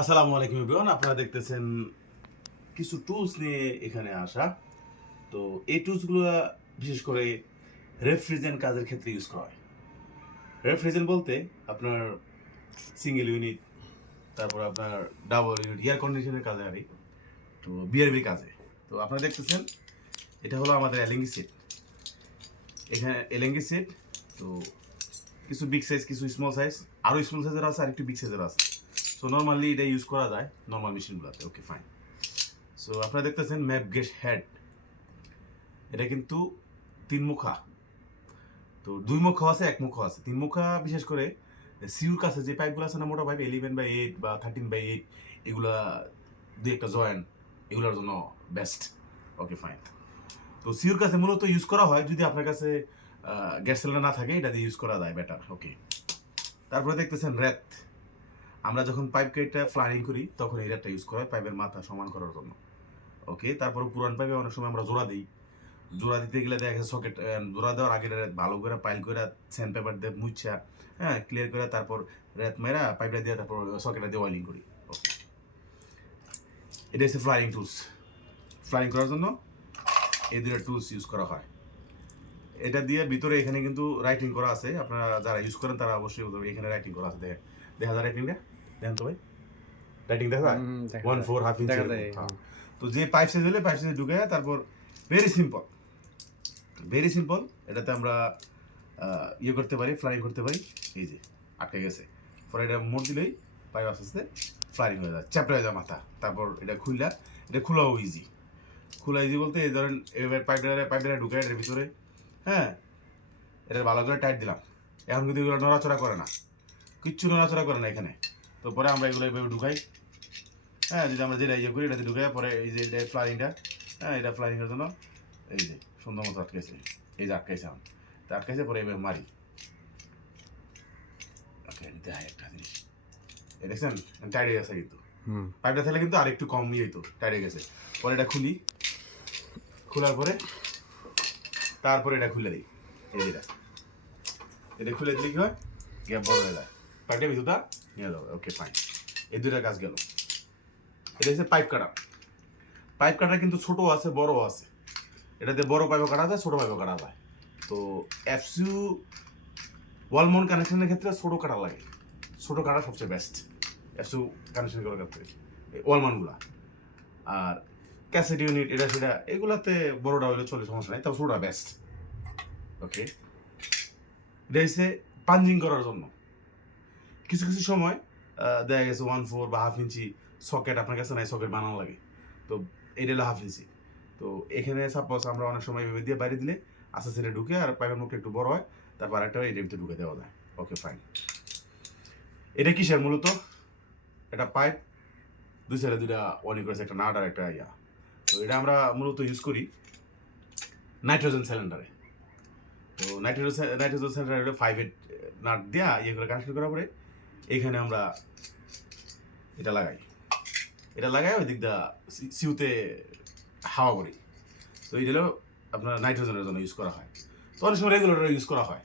আসসালামু আলাইকুম এভরিওয়ান, আপনারা দেখতেছেন কিছু টুলস নিয়ে এখানে আসা। তো এই টুলসগুলো বিশেষ করে রেফ্রিজারেন্ট কাজের ক্ষেত্রে ইউজ করা হয়। রেফ্রিজারেন্ট বলতে আপনার সিঙ্গেল ইউনিট তারপর আপনার ডাবল ইউনিট এয়ার কন্ডিশনের কাজে আর। তো বিআরবির কাজে। তো আপনারা দেখতেছেন, এটা হলো আমাদের এলেঙ্গি সেট এখানে এলেঙ্গি সেট তো কিছু বিগ সাইজ কিছু স্মল সাইজ আরও স্মল সাইজের আছে আর একটু বিগ সাইজের আছে। সো নর্মালি এটা ইউজ করা যায় নর্মাল মেশিনগুলোতে ওকে ফাইন সো আপনারা দেখতেছেন ম্যাপ গেট হেড এটা কিন্তু তিন মুখা। তো দুই মুখা আছে, এক মুখা আছে। তিন মুখা বিশেষ করে সিউর কাছে যে পাইপগুলো আছে না, মোটা পাইপ ইলেভেন বাই এইট বা থার্টিন বাই এইট এগুলা দুই একটা জয়েন্ট এগুলোর জন্য বেস্ট ওকে ফাইন তো সিউর কাছে মূলত ইউজ করা হয় যদি আপনার কাছে গ্যাস সিলিন্ডার না থাকে, এটা দিয়ে ইউজ করা যায় বেটার ওকে তারপরে দেখতেছেন রেত আমরা যখন পাইপ কেটে ফ্লারিং করি, তখন এই ইউজ করা হয় পাইপের মাথা সমান করার জন্য। ওকে তারপরে পুরান পাইপে অনেক সময় আমরা জোড়া দিই। জোড়া দিতে গেলে দেখা যাচ্ছে সকেট জোড়া দেওয়ার আগে রেত ভালো করে পাইল করে স্যান্ড পেপার দিয়ে মুছা হ্যাঁ ক্লিয়ার করে তারপর রেত মেরা পাইপটা দিয়ে তারপর সকেটটা দিয়ে ওয়েলিং করি। ওকে এটা হচ্ছে ফ্লারিং টুলস ফ্লারিং করার জন্য এই দুটো টুলস ইউজ করা হয়। এটা দিয়ে ভিতরে এখানে কিন্তু রাইটিং করা আছে। আপনারা যারা ইউজ করেন তারা অবশ্যই এখানে রাইটিং করা আছে। দেখেন দেখা যায় রাইটিংটা দেখেন তো ভাই। রাইটিং দেখা যায়? ওয়ান। ফোর হাফ ইঞ্চ তো যে পাইপ সাইজ হলে পাইপ সাইজে ঢুকে তারপর ভেরি সিম্পল ভেরি সিম্পল এটাতে আমরা ইয়ে করতে পারি ফ্লারিং করতে পারি। এই যে আটকে গেছে। পরে এটা মোড় দিলেই পাইপ আস্তে আস্তে ফ্লারিং হয়ে যায় চ্যাপটা হয়ে যায় মাথা। তারপর এটা খুললা এটা খোলাও ইজি খোলা ইজি বলতে এই ধরেন এবার পাইপটা পাইপটা ঢুকে এটার ভিতরে হ্যাঁ? এটা ভালো করে টাইট দিলাম। এখন কিন্তু এগুলো নড়াচড়া করে না। কিচ্ছু নড়াচড়া করে না এখানে। তো পরে আমরা এগুলো এইভাবে ঢুকাই। হ্যাঁ যদি আমরা যেটা ইয়ে করি এটাতে ঢুকে পরে এই যে এটা ফ্লারিংটা হ্যাঁ এটা ফ্লারিংয়ের জন্য এই যে সুন্দর মতো আটকেছে এই যে আটকাইছে এখন। তো আটকাইছে পরে এবার মারি। দেখাই একটা জিনিস। এই দেখছেন? টাইট হয়ে গেছে কিন্তু। পাইপটা থাকলে কিন্তু আর একটু কম ইয়ে হইতো টাইট হয়ে গেছে। পরে এটা খুলি। খোলার পরে তারপরে এটা খুলে দিই। এই এটা। খুলে দিলে কি হয়? গ্যাপ বড় হয়ে যায়। পাইপটা ভিতরটা নিয়ে যাবে। ওকে ফাইন এই দুইটা কাজ গেল। এটা হচ্ছে পাইপ কাটা পাইপ কাটা কিন্তু ছোট আছে বড় আছে। এটাতে বড় পাইপও কাটা যায় ছোট পাইপও কাটা যায় তো এফসিউ ওয়ালমন কানেকশনের ক্ষেত্রে ছোট কাটা লাগে। ছোট কাটা সবচেয়ে বেস্ট এফসিউ কানেকশন করার ক্ষেত্রে। ওয়ালমানগুলা আর ক্যাসেট ইউনিট এটা সেটা, এগুলাতে বড়টা হইলে চলে, সমস্যা নাই। তবে ছোটটা বেস্ট ওকে এটা হচ্ছে পাঞ্জিং করার জন্য। কিছু কিছু সময় দেখা গেছে ওয়ান ফোর বা হাফ ইঞ্চি সকেট আপনার কাছে নাই সকেট বানানো লাগে। তো এটা হলো হাফ ইঞ্চি। তো এখানে সাপোজ আমরা অনেক সময় এভাবে দিয়ে বাইরে দিলে, আস্তে আস্তে ঢুকে আর পাইপের মুখটা একটু বড় হয়, তারপর একটা এটার ভিতরে ঢুকে দেওয়া যায়। ওকে ফাইন এটা কিসের মূলত? এটা পাইপ দুই সাইডে দুইটা ওয়ার্নিং করেছে, একটা নাট আর একটা ইয়া। তো এটা আমরা মূলত ইউজ করি নাইট্রোজেন সিলিন্ডারে তো নাইট্রোজেন নাইট্রোজেন সিলিন্ডারে ফাইভ এইট নাট দেওয়া ইয়ে করে কানেকশন করার পরে এইখানে আমরা এটা লাগাই। এটা লাগাই ওই দিকটা সি- সিউতে হাওয়া করি। তো এই হলো আপনার নাইট্রোজেনের জন্য ইউজ করা হয়। তো অনেক সময় রেগুলেটর ইউজ করা হয়।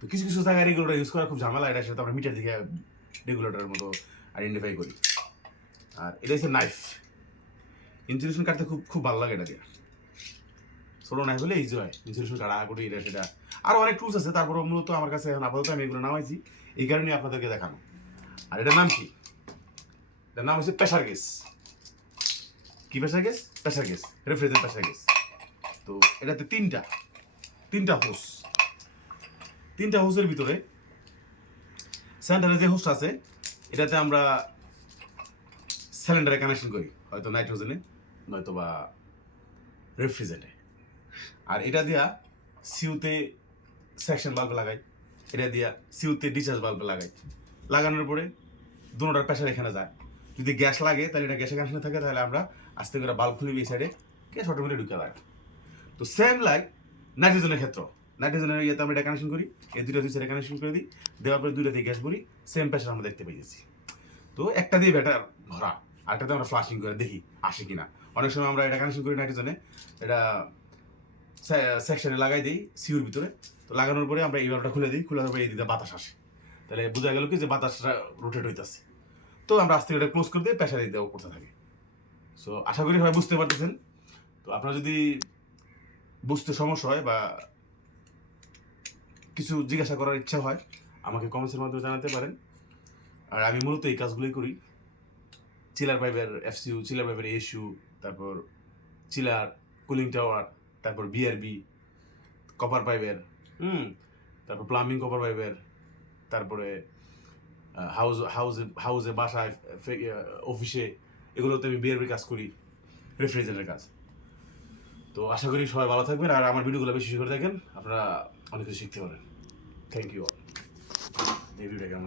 তো কিছু কিছু জায়গায় রেগুলেটর ইউজ করা খুব ঝামেলা। এটা সাথে আমরা মিটার দিকে রেগুলেটরের মতো আইডেন্টিফাই করি। আর এটা হচ্ছে নাইফ ইনসুলেশন কাটতে খুব খুব ভালো লাগে এটা ছোটো নাইফ হলে ইজি হয় ইনসুলেশন কাটা করি এটা, সেটা। আর অনেক টুলস আছে তারপর মূলত আমার কাছে এখন আপাতত আমি এগুলো নামাইছি। এই কারণে আপনাদেরকে দেখানো। আর এটার নাম কি? এটার নাম হচ্ছে প্রেশার গেস কি pressure gauge pressure gauge refrigerant pressure gauge তো এটাতে তিনটা তিনটা হোস তিনটা হোসের ভিতরে সেন্টারে যে হোস্ট আছে, এটাতে আমরা সিলিন্ডারে কানেকশন করি, হয়তো নাইট্রোজেনে নয়তো বা রেফ্রিজারেন্টে আর এটা দিয়া সিউতে সেকশন বাল্ব লাগাই, এটা দিয়া সিউতে ডিসচার্জ বাল্ব লাগাই। লাগানোর পরে দুটোটার প্রেশার এখানে যায়। যদি গ্যাস লাগে, তাহলে এটা গ্যাসের কানেকশনে থাকে, তাহলে আমরা আস্তে করে বাল্ব খুলে এই সাইডে গ্যাস অটোমেটিক ঢুকে লাগে তো সেম লাইক নাইট্রোজেনের ক্ষেত্র। নাইট্রোজেনের ইয়েতে আমরা এটা কানেকশন করি, এই দুটো দুই সাইডে কানেকশন করে দিই, দেওয়ার পরে দুইটা দিয়ে গ্যাস ভরি সেম প্রেশার আমরা দেখতে পেয়েছি তো একটা দিয়ে ব্যাটার ভরা আরেকটাতে আমরা ফ্লাশিং করে দেখি আসে কিনা। অনেক সময় আমরা এটা কানেকশন করি নাইট্রোজেনে এটা সেকশনে লাগাই দিই সিউর ভিতরে। তো লাগানোর পরে আমরা এই বাল্বটা খুলে দিই খোলার পরে এই দিকে বাতাস আসে। তাহলে বোঝা গেল কি যে বাতাসটা রোটেট হইতাছে। তো আমরা আস্তে এটা ক্লোজ করে দিয়ে প্রেশার দিতে করতে থাকি। সো আশা করি সবাই বুঝতে পারতেছেন। তো আপনার যদি বুঝতে সমস্যা হয় বা কিছু জিজ্ঞাসা করার ইচ্ছা হয়, আমাকে কমেন্টসের মাধ্যমে জানাতে পারেন। আর আমি মূলত এই কাজগুলোই করি। চিলার পাইপের এফসিউ চিলার পাইপের এসিউ তারপর চিলার, কুলিং টাওয়ার, তারপর বিআরবি কপার পাইপের হুম, তারপর প্লাম্বিং কপার পাইপের তারপরে হাউস হাউসে হাউসে বাসায় অফিসে এগুলোতে আমি বিআরবি কাজ করি রেফ্রিজারেটের কাজ। তো আশা করি সবাই ভালো থাকবেন, আর আমার ভিডিওগুলো বেশি করে থাকেন আপনারা অনেক কিছু শিখতে পারেন। থ্যাংক ইউ অল এই ভিডিওটা কেমন